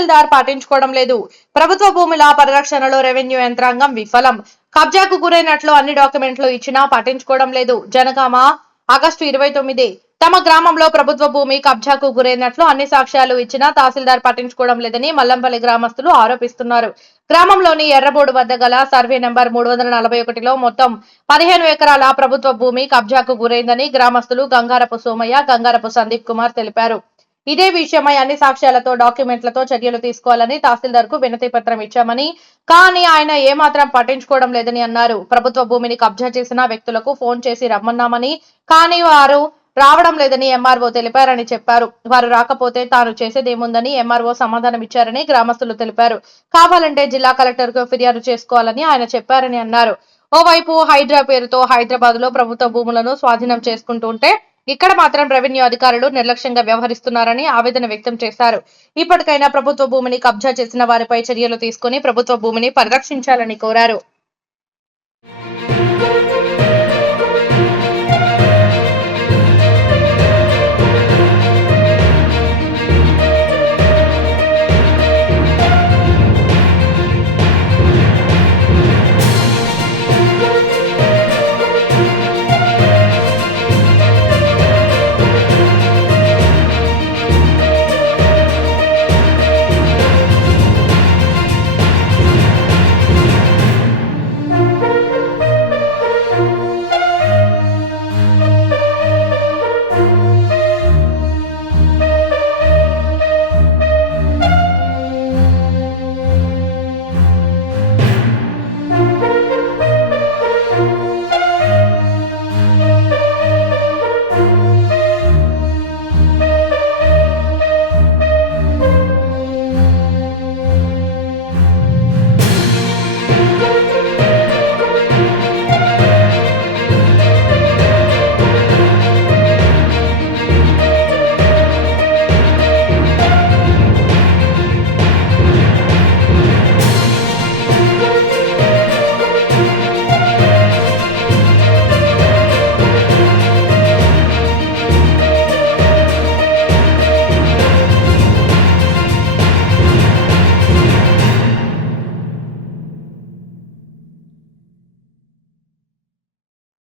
తహసీల్దార్ పాటించుకోవడం లేదు. ప్రభుత్వ భూముల పరిరక్షణలో రెవెన్యూ యంత్రాంగం విఫలం. కబ్జాకు గురైనట్లు అన్ని డాక్యుమెంట్లు ఇచ్చినా పట్టించుకోవడం లేదు. జనగామ ఆగస్టు ఇరవై తొమ్మిది. తమ గ్రామంలో ప్రభుత్వ భూమి కబ్జాకు గురైనట్లు అన్ని సాక్ష్యాలు ఇచ్చినా తహసీల్దార్ పట్టించుకోవడం లేదని మల్లంపల్లి గ్రామస్తులు ఆరోపిస్తున్నారు. గ్రామంలోని ఎర్రబోడు వద్ద గల సర్వే నెంబర్ మూడు వందల నలభై ఒకటిలో మొత్తం పదిహేను ఎకరాల ప్రభుత్వ భూమి కబ్జాకు గురైందని గ్రామస్తులు గంగారపు సోమయ్య గంగారపు సందీప్ కుమార్ తెలిపారు. ఇదే విషయమై అన్ని సాక్ష్యాలతో డాక్యుమెంట్లతో చర్యలు తీసుకోవాలని తహసీల్దార్కు వినతి పత్రం ఇచ్చామని. కానీ ఆయన ఏమాత్రం పట్టించుకోవడం లేదని అన్నారు. ప్రభుత్వ భూమిని కబ్జా చేసిన వ్యక్తులకు ఫోన్ చేసి రమ్మన్నామని. కానీ వారు రావడం లేదని ఎంఆర్ఓ తెలిపారని చెప్పారు. వారు రాకపోతే తాను చేసేదేముందని ఎంఆర్ఓ సమాధానం ఇచ్చారని గ్రామస్తులు తెలిపారు. కావాలంటే జిల్లా కలెక్టర్కు ఫిర్యాదు చేసుకోవాలని ఆయన చెప్పారని అన్నారు. ఓవైపు హైడ్రా పేరుతో హైదరాబాద్లో ప్రభుత్వ భూములను స్వాధీనం చేసుకుంటుంటే ఇక్కడ మాత్రం రెవెన్యూ అధికారులు నిర్లక్ష్యంగా వ్యవహరిస్తున్నారని ఆవేదన వ్యక్తం చేశారు. ఇప్పటికైనా ప్రభుత్వ భూమిని కబ్జా చేసిన వారిపై చర్యలు తీసుకుని ప్రభుత్వ భూమిని పరిరక్షించాలని కోరారు.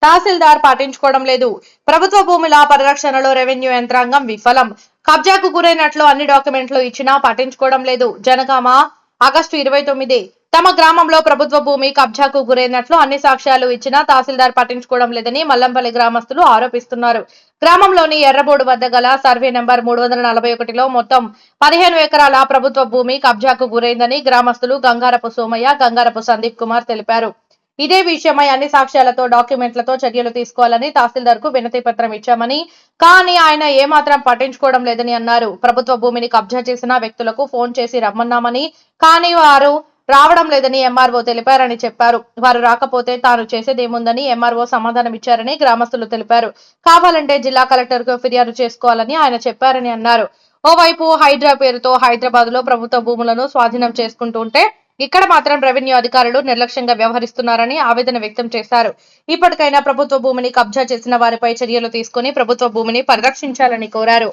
తహసీల్దార్ పాటించుకోవడం లేదు. ప్రభుత్వ భూముల పరిరక్షణలో రెవెన్యూ యంత్రాంగం విఫలం. కబ్జాకు గురైనట్లు అన్ని డాక్యుమెంట్లు ఇచ్చినా పాటించుకోవడం లేదు. జనగామ ఆగస్టు ఇరవై తొమ్మిది. తమ గ్రామంలో ప్రభుత్వ భూమి కబ్జాకు గురైనట్లు అన్ని సాక్ష్యాలు ఇచ్చినా తహసీల్దార్ పట్టించుకోవడం లేదని మల్లంపల్లి గ్రామస్తులు ఆరోపిస్తున్నారు. గ్రామంలోని ఎర్రబోడు వద్ద గల సర్వే నెంబర్ మూడు వందల నలభై ఒకటిలో మొత్తం పదిహేను ఎకరాల ప్రభుత్వ భూమి కబ్జాకు గురైందని గ్రామస్తులు గంగారపు సోమయ్య గంగారపు సందీప్ కుమార్ తెలిపారు. ఇదే విషయమై అన్ని సాక్ష్యాలతో డాక్యుమెంట్లతో చర్యలు తీసుకోవాలని తహసీల్దార్కు వినతి పత్రం ఇచ్చామని. కానీ ఆయన ఏమాత్రం పట్టించుకోవడం లేదని అన్నారు. ప్రభుత్వ భూమిని కబ్జా చేసిన వ్యక్తులకు ఫోన్ చేసి రమ్మన్నామని. కానీ వారు రావడం లేదని ఎంఆర్ఓ తెలిపారని చెప్పారు. వారు రాకపోతే తాను చేసేదేముందని ఎంఆర్ఓ సమాధానం ఇచ్చారని గ్రామస్తులు తెలిపారు. కావాలంటే జిల్లా కలెక్టర్కు ఫిర్యాదు చేసుకోవాలని ఆయన చెప్పారని అన్నారు. ఓవైపు హైడ్రా పేరుతో హైదరాబాద్లో ప్రభుత్వ భూములను స్వాధీనం చేసుకుంటుంటే ఇక్కడ మాత్రం రెవెన్యూ అధికారులు నిర్లక్ష్యంగా వ్యవహరిస్తున్నారని ఆవేదన వ్యక్తం చేశారు. ఇప్పటికైనా ప్రభుత్వ భూమిని కబ్జా చేసిన వారిపై చర్యలు తీసుకుని ప్రభుత్వ భూమిని పరిరక్షించాలని కోరారు.